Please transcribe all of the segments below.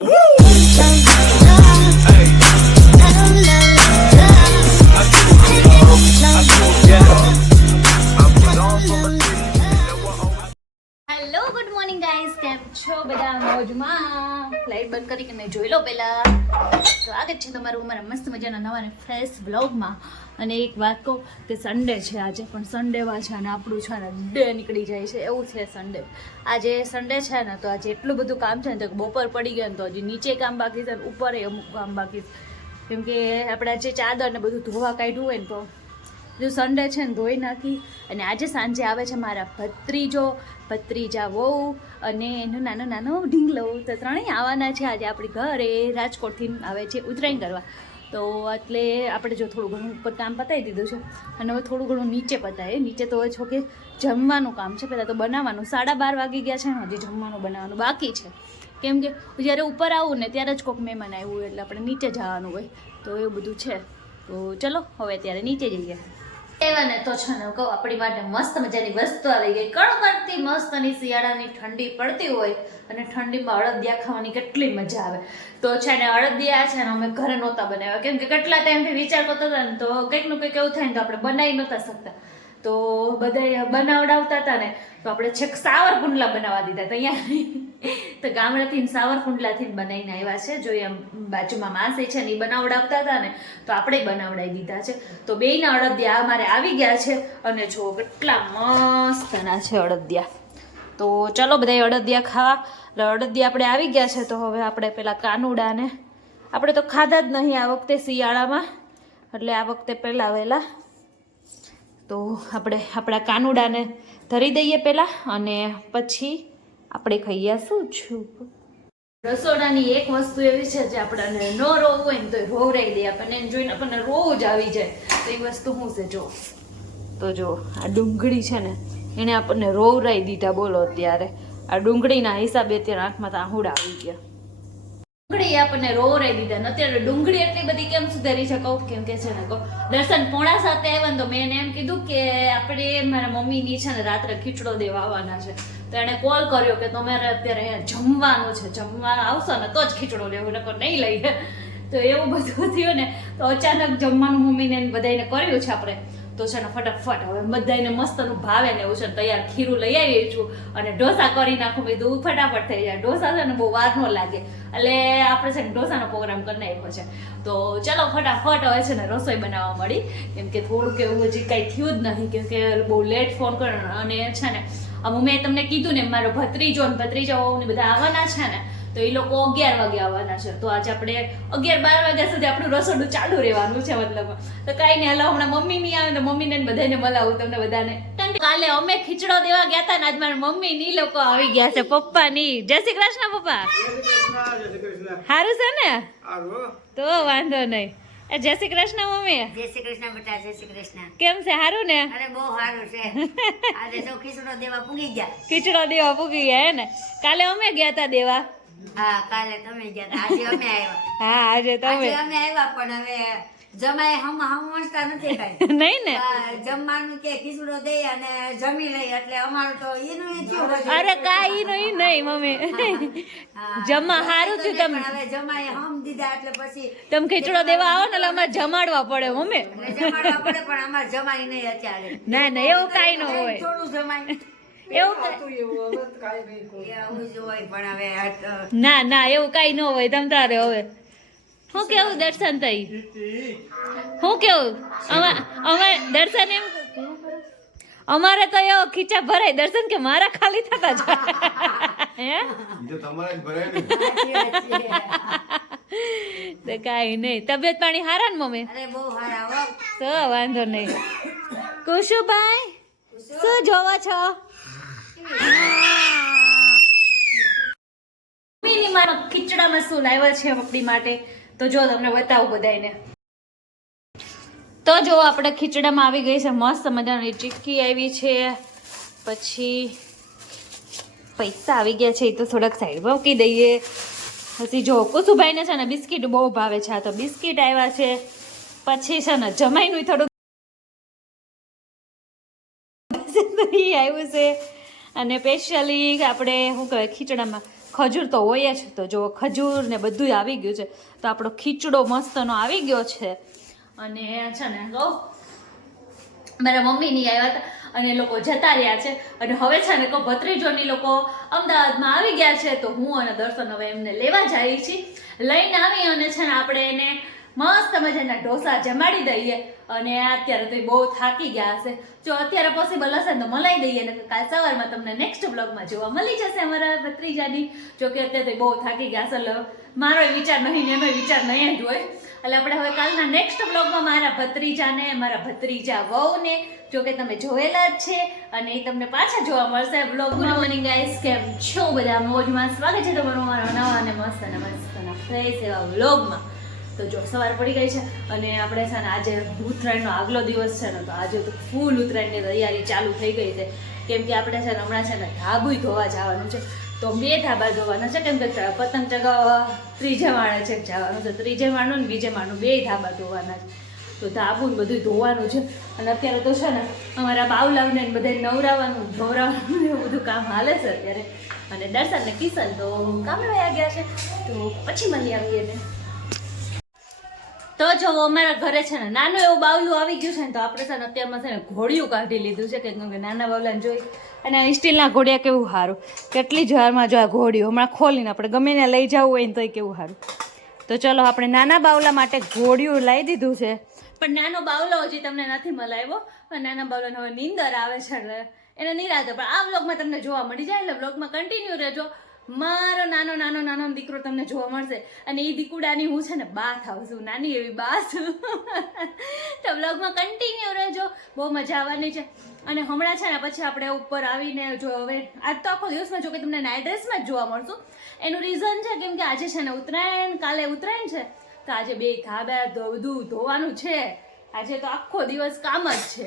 Hello good morning guys, કેમ છો બધા? મોજમાં? લાઈટ બંધ કરીને જોઈ લો પહેલા. સ્વાગત છે તમારું અમારા મસ્ત મજાના નવા અને ફ્રેશ બ્લોગમાં. અને એક વાત કહું કે સન્ડે છે આજે, પણ સન્ડેમાં છે ને આપણું છે ને ડે નીકળી જાય છે એવું છે. સન્ડે આજે સન્ડે છે ને તો આજે એટલું બધું કામ છે ને તો બપોર પડી ગયા ને તો હજી નીચે કામ બાકી છે ને ઉપર અમુક કામ બાકી છે. કેમ કે આપણે આજે ચાદર ને બધું ધોવા કાઢ્યું હોય ને તો જો સન્ડે છે ને ધોઈ નાખી. અને આજે સાંજે આવે છે મારા ભત્રીજા વહુ અને એનો નાનો નાનો ઢીંગલો, તો ત્રણેય આવવાના છે આજે આપણી ઘરે. રાજકોટથી આવે છે ઉત્તરાયણ કરવા, તો એટલે આપણે જો થોડું ઘણું ઉપર કામ પતાવી દીધું છે અને હવે થોડું ઘણું નીચે પતાવીએ. નીચે તો છો કે જમવાનું કામ છે, પહેલાં તો બનાવવાનું. 12:30 વાગી ગયા છે ને હજી જમવાનું બનાવવાનું બાકી છે. કેમ કે જ્યારે ઉપર આવું ને ત્યારે જ કોઈક મહેમાન આવ્યું હોય એટલે આપણે નીચે જવાનું હોય, તો એવું બધું છે. તો ચલો હવે ત્યારે નીચે જઈએ. એવાને તો છે ને કહું આપણી માટે મસ્ત મજાની વસ્તુ આવી ગઈ. કડકડતી મસ્તની શિયાળાની ઠંડી પડતી હોય અને ઠંડીમાં અળદિયા ખાવાની કેટલી મજા આવે. તો છે ને અળદિયા છે ને અમે ઘરે નહોતા બનાવ્યા, કેમ કે કેટલા ટાઈમથી વિચાર કરતા હતા ને તો કંઈકનું કંઈક એવું થાય ને તો આપણે બનાવી નહોતા શકતા. તો બધા બનાવડાવતા હતા ને તો આપણે છેક સાવરકુંડલા બનાવવા દીધા તો અહીંયા તો ગામડેથી સાવરકુંડલાથી બનાવીને આવ્યા છે. જો એમ બાજુમાં માસી છે ને એ બનાવડાવતા હતા ને તો આપણે બનાવડાવી દીધા છે. તો બેયના અળદિયા અમારે આવી ગયા છે અને જો કેટલા મસ્તના છે અળદિયા. તો ચલો બધા અળદિયા ખાવા. અળદિયા આપણે આવી ગયા છે તો હવે આપણે પેલા કાનુડાને આપણે તો ખાધા જ નહીં આ વખતે શિયાળામાં, એટલે આ વખતે પહેલાં વહેલા તો આપણે આપણા કાનુડાને ધરી દઈએ પહેલાં અને પછી આપણે ખાઈએ. શું છું રસોડાની એક વસ્તુ એવી છે જે આપણને ન રોવું હોય ને તો રોવરાઈ દે આપણને, એને જોઈને આપણને રોવું જ આવી જાય. તો એ વસ્તુ શું છે જો, તો જો આ ડુંગળી છે ને એને આપણને રોવરાઈ દીધા. બોલો અત્યારે આ ડુંગળીના હિસાબે અત્યારે આંખમાં તો આહુડા આવી ગયા. ડુંગળી આપણને રોવરાઈ દીધા ને અત્યારે ડુંગળી એટલી બધી કેમ સુધારી છે કહું, કેમ કે છે ને કહું દર્શન 6:30 આવ્યા ને તો મેં એને એમ કીધું કે આપણે મારા મમ્મીની છે ને રાત્રે ખીચડો દેવા આવવાના છે. તો એણે કોલ કર્યો કે તમારે અત્યારે અહીંયા જમવાનું છે, જમવા આવશો ને તો જ ખીચડો લેવો, નકર નહીં લઈએ. તો એવું બધું થયું ને તો અચાનક જમવાનું મમ્મીને બધાને કર્યું છે આપણે. તો છે ને ફટાફટ હવે બધાને મસ્તનું ભાવે ને એવું છે ને તૈયાર ખીરું લઈ આવી છું અને ઢોસા કરી નાખું. મેં કીધું ફટાફટ થઈ જાય. ઢોસા છે ને બહુ વાર ન લાગે એટલે આપણે છે ને ઢોસાનો પ્રોગ્રામ કરી નાખ્યો છે. તો ચલો ફટાફટ હવે છે ને રસોઈ બનાવવા મળી, કેમ કે થોડુંક એવું હજી કાંઈ થયું જ નહીં, કેમ કે બહુ લેટ ફોન કર્યો. અને છે ને મેં તમને કીધું ને મારો ભત્રીજો ને ભત્રીજાઓને બધા આવવાના છે ને તો એ લોકો 11 વાગે આવવાના છે. તો આજે આપણે 11-12 વાગ્યા સુધી આપણું રસોડું ચાલુ રહેવાનું છે મતલબ. તો કાંઈ નહીં, હાલો હમણાં મમ્મી નહીં આવે તો મમ્મીને બધાને બોલાવું તમને બધાને. કાલે અમે ખીચડો દેવા ગયા હતા ને આજ મારા મમ્મી ની લોકો આવી ગયા છે, પપ્પા ની. જય શ્રી કૃષ્ણ પપ્પા. સારું છે ને? તો વાંધો નહીં. જય શ્રી કૃષ્ણ મમ્મી. જય શ્રી કૃષ્ણ બેટા. જય શ્રી કૃષ્ણ. કેમ છે? સારું ને? અરે બહુ સારું છે. આજે તો ખીચડો દેવા પૂગી ગયા. ખીચડો દેવા પૂગી ગયા હે ને? કાલે અમે ગયા હતા દેવા. હા કાલે તમે ગયા હતા, આજે અમે આવ્યા. હા આજે તમે. આજે અમે આવ્યા પણ હવે જમાય હમણતા નથી કઈ. નહીં ને જમવાનું કે ખીચડો દે અને જમી લઈ એટલે અમારું તો ઈનું ઈ થયું. અરે કાઈ નહીં મમ્મી, જમા સારું થયું. તમે હવે જમાય હમ દીધા એટલે પછી તમે ખીચડો દેવા આવો ને એટલે અમારે જમાડવા પડે મમ્મી. જમાડવા પડે પણ અમારે જમાય નહીં અત્યારે. ના ના એવું કાઈ ન હોય. થોડું જમાય એવું જ હોય પણ હવે ના ના એવું કાઈ ન હોય. તમ તારે હવે હું કેવું દર્શન થઈ, હું કેવું અમે દર્શન એમ અમારે તો એવો ખીચા ભરાય દર્શન કે મારા ખાલી થતા જાય. હે તમારા જ ભરાય ને કાઈ નહીં. તબિયત પાણી હારા ને મમ્મી? અરે બહુ હારા હો. તો વાંધો નહીં. કુશુભાઈ શું જોવો છો? ખીચડામાં શું લાવ્યા છે આપણી માટે તો જો તમને બતાવું બધાને. તો જો આપણે ખીચડામાં આવી ગઈ છે મસ્ત મજાની ચીક્કી આવી છે, પછી પૈસા આવી ગયા છે, એ તો થોડાક સાઈડમાં મૂકી દઈએ. પછી જો કુસુભાઈને છે ને બિસ્કીટ બહુ ભાવે છે, આ તો બિસ્કીટ આવ્યા છે. પછી છે ને જમાઈનું થોડુંક આવ્યું છે અને સ્પેશિયલી આપણે શું કહેવાય ખીચડામાં ખજૂર તો હોય જ, તો જો ખજૂર ને બધું આવી ગયું છે, તો આપણો ખીચડો મસ્તનો આવી ગયો છે. અને છે ને મારા મમ્મી નહીં આવ્યા હતા અને એ લોકો જતા રહ્યા છે, અને હવે છે ને ભત્રીજોની લોકો અમદાવાદમાં આવી ગયા છે, તો હું અને દર્શન હવે એમને લેવા જઈએ છીએ. લઈને આવી અને છે ને આપણે એને મસ્ત મજાના ઢોસા જમાડી દઈએ. અને અત્યારે તો બહુ થાકી ગયા હશે, જો અત્યારે પોસિબલ હશે તો મલાઈ દઈએ, ને કાલ સવારમાં તમને નેક્સ્ટ બ્લોગમાં જોવા મળી જશે અમારા ભત્રીજાની. જો કે અત્યારે તો બહુ થાકી ગયા હશે, મારો વિચાર નહીં ને એનો વિચાર નહીં જ હોય. એટલે આપણે હવે કાલના નેક્સ્ટ બ્લોગમાં મારા ભત્રીજાને, મારા ભત્રીજા વહુને, જો કે તમે જોયેલા જ છે અને એ તમને પાછા જોવા મળશે બ્લોગ. ગુડ મોર્નિંગ ગાઈસ, કેમ છો બધા? મોજમાં સ્વાગત છે તમારું અમારા નવા અને મસ્તના ફ્રેશ એવા બ્લોગમાં. તો જો સવાર પડી ગઈ છે અને આપણે છે ને આજે ઉત્તરાયણનો આગલો દિવસ છે ને, તો આજે તો ફૂલ ઉત્તરાયણની તૈયારી ચાલુ થઈ ગઈ છે. કેમ કે આપણે છે ને હમણાં છે ને ધાબુય ધોવા જવાનું છે, તો 2 ધાબા ધોવાના છે. કેમ કે પતંગ ચગાવવા 3જે માળે છે જવાનું છે, 3જે માળનું ને 2જે માળનું 2 ધાબા ધોવાના છે. તો ધાબુ ને બધું ધોવાનું છે. અને અત્યારે તો છે ને અમારા બાવલાવને બધા નવરાવાનું ધોવરાવાનું એવું બધું કામ હાલે છે અત્યારે. અને દર્શન ને કિશન તો કામે વયા ગયા છે, તો પછી મળી આવીએ ને. તો જો અમારા ઘરે છે ને નાનું એવું બાવલું આવી ગયું છે ને, તો આપણે છે ને અત્યારમાં છે ને ઘોડિયું કાઢી લીધું છે, કેમ કે નાના બાવલાને જોઈ. અને આ સ્ટીલના ઘોડિયા કેવું સારું, કેટલી જ વારમાં જો આ ઘોડિયું હમણાં ખોલીને આપણે ગમે ને લઈ જવું હોય ને તોય કેવું સારું. તો ચલો આપણે નાના બાવલા માટે ઘોડિયું લાવી દીધું છે, પણ નાનો બાવલો હજી તમને નથી મલાવ્યો. નાના બાવલાને હવે નીંદર આવે છે એટલે એને નિરાતે, પણ આ વ્લોગમાં તમને જોવા મળી જાય, એટલે વ્લોગમાં કન્ટિન્યુ રહેજો. મારો નાનો દીકરો તમને જોવા મળશે, અને એ દીકુડાની હું છે ને બા થાઉં છું, નાની એવી બા છું. તો વ્લોગમાં કન્ટિન્યુ રહેજો, બહુ મજા આવવાની છે. અને હમણાં છે ને પછી આપણે ઉપર આવીને જો હવે આજ તો આખો દિવસમાં જો કે તમને નાઇટ ડ્રેસમાં જ જોવા મળશું. એનું રીઝન છે કેમ કે આજે છે ને ઉત્તરાયણ, કાલે ઉત્તરાયણ છે, તો આજે 2 ધાબા બધું ધોવાનું છે. આજે તો આખો દિવસ કામ જ છે.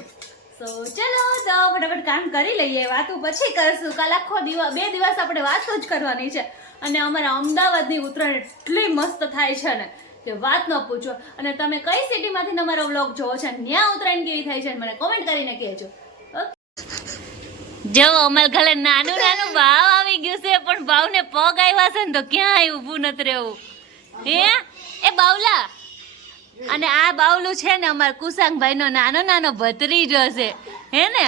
તો ચલો તો ફટાફટ કામ કરી લઈએ, વાતો પછી કરશું. કાલ આખો દિવસ 2 દિવસ આપણે વાતો જ કરવાની છે. અને અમારા અમદાવાદની ઉત્તરાયણ એટલી મસ્ત થાય છે ને કે વાત ન પૂછો. અને તમે કઈ સિટીમાંથી તમારો વ્લોગ જોવો છો, ત્યાં ઉત્તરાયણ કેવી થાય છે મને કોમેન્ટ કરીને કહેજો. જો અમારા ઘરે નાનું ભાવ આવી ગયું છે, પણ ભાવને પગ આવ્યા છે ને તો ક્યાંય ઊભું નથી રહેવું. એ બાવલા, અને આ બાવલું છે ને અમારા કુસાંગભાઈ નો નાનો ભત્રીજો છે, હે ને.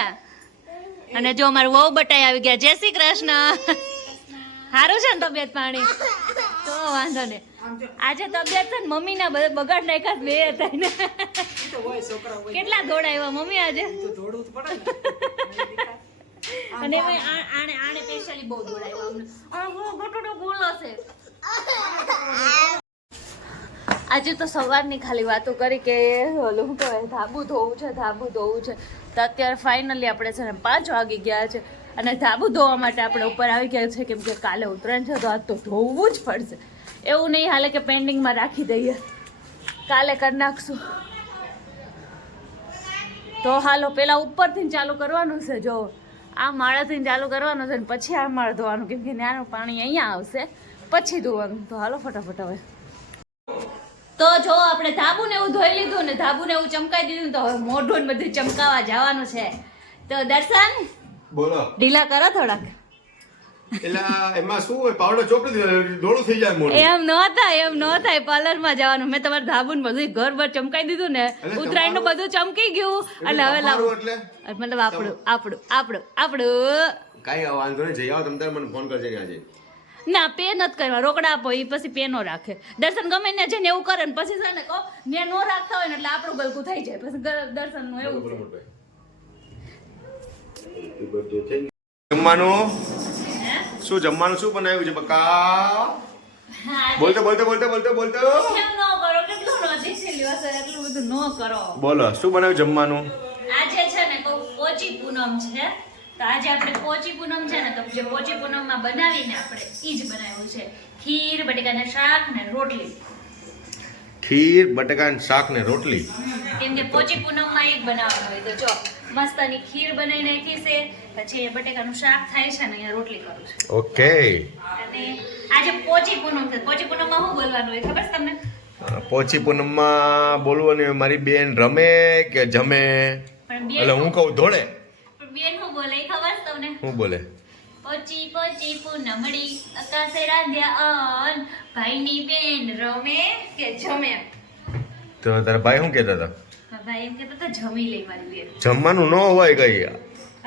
અને જો અમારું વહુ બટાઈ આવી ગયા. જય શ્રી કૃષ્ણ. સારું છે ને તબિયત પાણી? તો વાંધો ને. આજે તબિયત છે ને મમ્મી ના બગાડ નાખ્યા 2 હતા ને. કેટલા દોડાવ્યા મમ્મી આજે? અને આને સ્પેશિયલી બહુ દોડાવ્યા છે. આજે તો સવારની ખાલી વાતો કરી કે ઓલું શું કહેવાય ધાબુ ધોવું છે. તો અત્યારે ફાઇનલી આપણે છે ને 5 વાગી ગયા છે, અને ધાબુ ધોવા માટે આપણે ઉપર આવી ગયા છે, કેમ કે કાલે ઉત્તરાયણ છે, તો આજ તો ધોવું જ પડશે. એવું નહીં હાલે કે પેન્ડિંગમાં રાખી દઈએ, કાલે કરી નાખશું. તો હાલો પેલા ઉપરથી ચાલુ કરવાનું છે. જો આ માળાથી ચાલુ કરવાનું છે ને પછી આ માળ ધોવાનું, કેમ કે નાનું પાણી અહીંયા આવશે પછી ધોવાનું. તો હાલો ફટાફટ હવે. તો જો આપણે ધાબુ ને એવું ધોઈ લીધું ને ધાબુ ને એવું ચમકાઈ દીધું, તો હવે મોઢું ને બધું ચમકાવા જવાનું છે. તો દર્શન બોલો, ઢીલા કરો થોડાક. એલા એમાં શું હોય, પાવડર ચોપડી દોડું થઈ જાય મોઢું. એમ ન થાય પાર્લરમાં જવાનું. મેં તમારે ધાબુ ને બધું ઘર ભર ચમકાઈ દીધું ને, ઉત્તરાયણ નું બધું ચમકી ગયું. એટલે હવે મતલબ આપણું કઈ વાંધો નહીં, જઈ આવો તમે મને ફોન કરજે આજે. ના પે નથી કરવા, રોકડા આપો એ પછી પે નો રાખે. દર્શન ગમે ને જઈને એવું કરે ને પછી છે ને કહો ને નો રાખતા હોય ને એટલે આપણું ગલકું થઈ જાય. પછી દર્શન નું એવું જમવાનું શું બનાવ્યું છે બકા? બોલતો બોલો, શું બનાવ્યું જમવાનું? આજે છે ને પોચી પૂનમ છે, તો આજે આપણે પોચી પૂનમ છે ને, તો જે પોચી પૂનમ માં બનાવીને આપણે ઈ જ બનાવ્યું છે. ખીર, બટેકાના શાક ને રોટલી. ખીર, બટેકાનું શાક ને રોટલી. કેમ કે પોચી પૂનમ માં ઈ જ બનાવવાનું હોય. તો જો મસ્તની ખીર બનાવી નાખી છે, પછી બટેકાનું શાક થાય છે ને અહીંયા રોટલી કરું છું. ઓકે. અને આજે પોચી પૂનમ છે. પોચી પૂનમ માં શું બોલવાનું હોય ખબર છે તમને? પોચી પૂનમમાં બોલવાનું મારી બેન રમે કે જમે, એટલે હું કહું ધોળે. બેન શું બોલે ખબર છે તમને? શું બોલે? પોચી પોચી પૂનમડી આકાશે રાંધ્યા અન ભાઈની બેન રમે કે જમે. તો તારા ભાઈ શું કહેતા હતા? ભાઈ એમ કહેતા હતા જમી લે મારી બેન. જમવાનું ન હોય કઈ.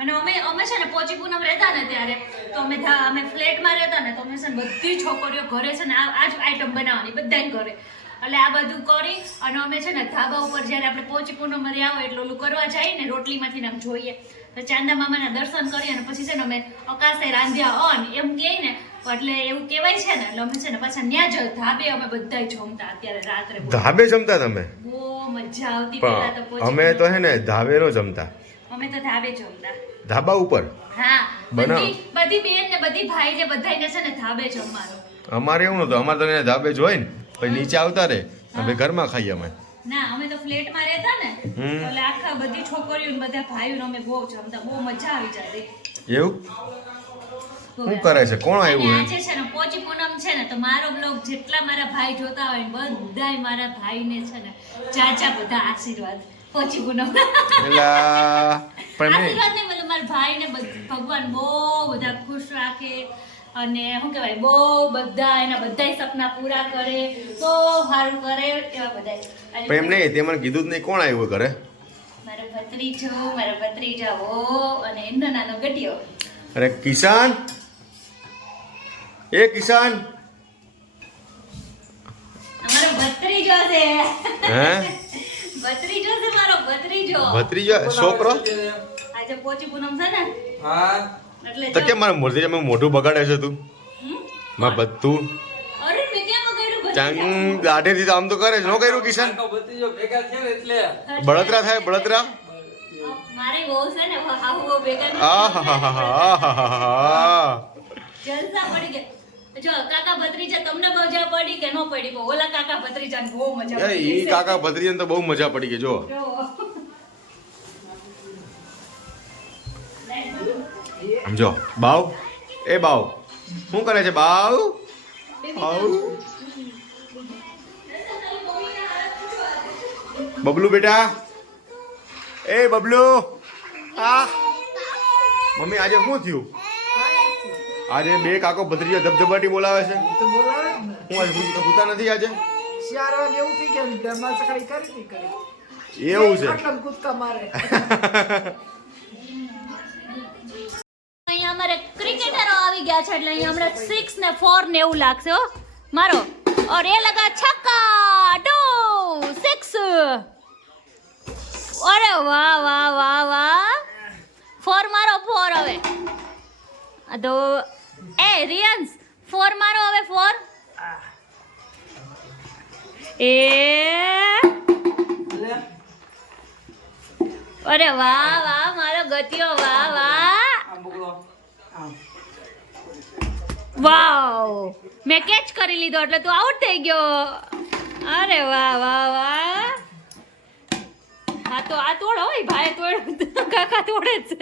અને અમે છે ને પોચી પૂનમ રહેતા ને ત્યારે તો અમે ફ્લેટમાં રહેતા ને તો અમે છે ને બધી છોકરીઓ ઘરે છે ને આ જ આઈટમ બનાવવાની બધાને ઘરે. એટલે આ બધું કરી અને અમે છે ને ધાબા ઉપર જ્યારે આપણે પોચી પૂનમ આવે એટલે ઓલું કરવા જઈએ ને રોટલીમાંથી આમ જોઈએ તો ચાંદા મામાના દર્શન કરી અને પછી છે ને અમે અકાશે રાંધ્યા અન એમ કહે ને એટલે એવું કહેવાય છે ને એટલે અમે છે ને પાછા ન્યા જ ધાબે અમે બધાય જમતા. અત્યારે રાત્રે ધાબે જમતા તમે? બહુ મજા આવતી. પહેલા તો પણ અમે તો હે ને ધાબે નો જમતા. અમે તો ધાબે જમતા. ધાબા ઉપર? હા, બનાવ. બધી બેન ને બધી ભાઈ ને બધાને છે ને ધાબે જમવાનું. અમારે એવું નતું. અમારે તો અહીંયા ધાબે જ હોય ને પછી નીચે આવતા રે અમે ઘરમાં ખાઈએ અમે. ના અમે તો ફ્લેટમાં રહેતા ને એટલે આખા બધી છોકરીઓ ને બધા ભાઈઓ અમે બહુ જમતા. બહુ મજા આવી જાય. એવું શું કરે છે? કોણ અને આવ્યું? આજે છે ને પોચી પૂનમ છે ને તો મારો બ્લોગ જેટલા મારા ભાઈ જોતા હોય ને બધાય મારા ભાઈને છે ને ચાચા બધા આશીર્વાદ પોચી પૂનમ એલા પણ આશીર્વાદ ને મતલબ મારા ભાઈને ભગવાન બહુ બધા ખુશ રાખે અને શું કહેવાય બહુ બધા એના બધાય સપના પૂરા કરે તો સારું કરે એવા બધા. પણ એમ નહીં, તે મને કીધું જ નહીં. કોણ આવ્યું ઘરે? મારો ભત્રીજો અને એનો નાનો ગટિયો. અરે કિસાન, એ કિસાન. અમારો ભત્રીજો છે. હે ભત્રીજો છે મારો ભત્રીજો. ભત્રીજો છોકરો? આજે પોચી પૂનમ છે ને હા એટલે તો કેમ મારા મોઢું મોઢું બગાડે છે તું? માં બધું અરે મેં કેમ કર્યું ચાંગ દાઢેથી તો આમ તો કરે જ. નો કર્યું કિસાન? ભત્રીજો ભેગા થયા ને એટલે બળતરા થાય બળતરા. મારે બહુ છે ને હાહુ બહુ ભેગા નથી. આહાહાહાહા. જલસા પડી ગયા. જો કાકા ભત્રીજા તમને મજા પડી કે ન પડી? પણ ઓલા કાકા ભત્રીજાને બહુ મજા એ પડી. ઈ કાકા ભત્રીજાને તો બહુ મજા પડી ગઈ. જો જો. આમ જો બાવ, એ બાવ શું કરે છે? બાવ બાવ. બબલુ બેટા, એ બબલુ. આ મમ્મી આજે શું થયું? આજે બે કાકો ભત્રીજો ધબધબાટી બોલાવે છે. તો બોલાવે જ ને. હું આજે ભૂતા નથી આજે? 4 વાગે એવું થઈ ગયા ને ઘરમાં સકાળી કરી એવું છે. આટલા કૂદકા મારે. અહીંયા અમારે ક્રિકેટરો આવી ગયા છે એટલે અહીંયા હમણાં 6 ને 4 ને એવું લાગશે હો મારો. ઓર એ લગા છક્કા ડો 6. અરે વાહ વાહ વાહ વાહ. 4 મારો 4 હવે. આ તો એ રિયાન્સ 4 મારો હવે 4. એ અરે વાહ વાહ મારો ગતિયો વાહ વાહ. આમ બોલો આમ વાવ મેં કેચ કરી લીધો એટલે તું આઉટ થઈ ગયો. અરે વાહ વાહ વાહ. હા તો આ તોડ હોય ભાઈ તોડ કાકા તોડે જ છે.